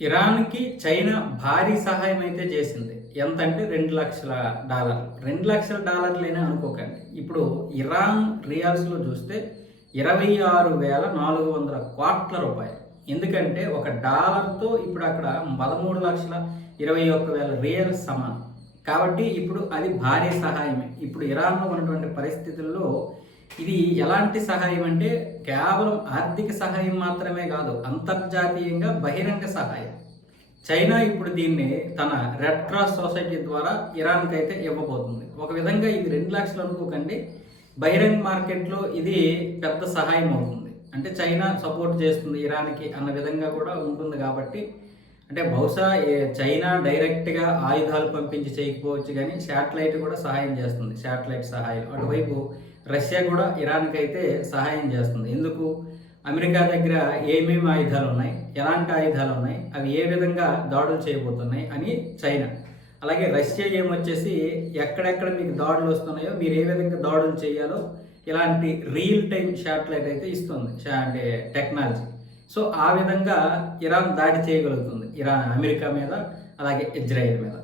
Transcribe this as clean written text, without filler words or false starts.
ఇరాన్‌కి China భారీ సహాయం అయితే చేసింది. ఎంతంటే $2,00,000. $2,00,000 అనుకోకండి. ఇప్పుడు ఇరాన్ రియాల్స్‌లో చూస్తే రూ. 26,400,00,00,000. ఎందుకంటే ఒక డాలర్‌తో ఇప్పుడు అక్కడ 13,21,000 రియల్స్ సమానం. కాబట్టి ఇప్పుడు అది భారీ సహాయమే. ఇప్పుడు ఇరాన్‌లో ఉన్నటువంటి పరిస్థితుల్లో ఇది ఎలాంటి సహాయం అంటే కేవలం ఆర్థిక సహాయం మాత్రమే కాదు, అంతర్జాతీయంగా బహిరంగ సహాయం. చైనా ఇప్పుడు దీన్ని తన రెడ్ క్రాస్ సొసైటీ ద్వారా ఇరాన్కి అయితే ఇవ్వబోతుంది. ఒక విధంగా ఇది 2,00,000 అనుకోకండి, బహిరంగ మార్కెట్లో ఇది పెద్ద సహాయం అవుతుంది. అంటే చైనా సపోర్ట్ చేస్తుంది ఇరాన్కి అన్న విధంగా కూడా ఉంటుంది. కాబట్టి అంటే బహుశా చైనా డైరెక్ట్గా ఆయుధాలు పంపించి చేయకపోవచ్చు, కానీ శాటిలైట్ కూడా సహాయం చేస్తుంది. శాటిలైట్ సహాయం అటువైపు రష్యా కూడా ఇరాన్కి అయితే సహాయం చేస్తుంది. ఎందుకు? అమెరికా దగ్గర ఏమేమి ఆయుధాలు ఉన్నాయి, ఎలాంటి ఆయుధాలు ఉన్నాయి, అవి ఏ విధంగా దాడులు చేయబోతున్నాయి అని చైనా. అలాగే రష్యా ఏమొచ్చేసి ఎక్కడెక్కడ మీకు దాడులు వస్తున్నాయో మీరు ఏ విధంగా దాడులు చేయాలో ఇలాంటి రియల్ టైం శాటిలైట్ అయితే ఇస్తుంది, అంటే టెక్నాలజీ. సో ఆ విధంగా ఇరాన్ దాడి చేయగలుగుతుంది అమెరికా మీద, అలాగే ఇజ్రాయెల్ మీద.